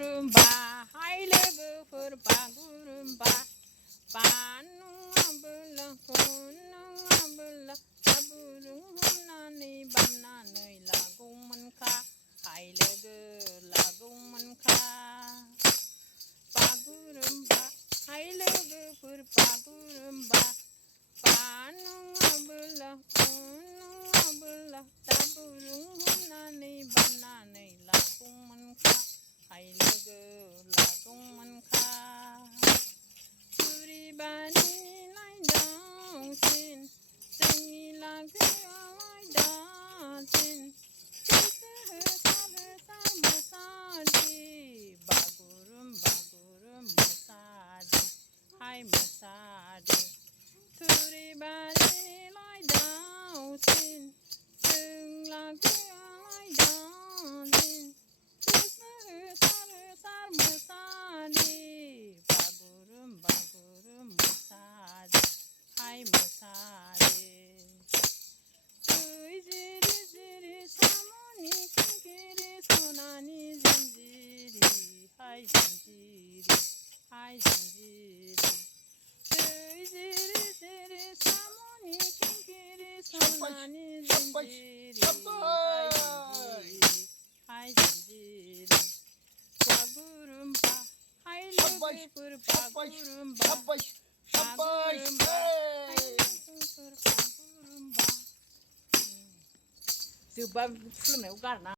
बागुरुम्बा हाय लोगोफोर बागुरुम्बा बानुङाबोला खनुङाबोला हाब्रुं हमनानै बामनानै लागौमोनखा हाय लोगो लागौमोनखा बागुरुम्बा हाय लोगोफोर बागुरुम्बा बानुङाबोला खनुङाबोला हाब्रुं हमनानै बामनानै लागौमोनखा हाय लोगो लागौमोनखा थुरिबारिलाय दाउसिन जोंनि लागोआवलाय दासिन होसार होसार मोसादि बागुरुम्बा मोसादि हाय मोसादि थुरिबारिलाय दाउसिन जों लागोआवलाय दासिन होसार होसार मोसादि बागुरुम्बा मोसादि हाय मोसादि दै जिरि जिरि साम'नि खिंखिरि सनानि जिन्जिरि हाय जिन्जिरि हाय जिन्जिरि दै जिरि जिरि साम'नि खिंखिरि सनानि जिन्जिरि हाय जिन्जिरि बागुरुम्बा हाय लोगोफोर बागुरुम्बा बागुरुम्बा हाय लोगोफोर बागुरुम्बा जोब्बा खुलुमनायाव गारना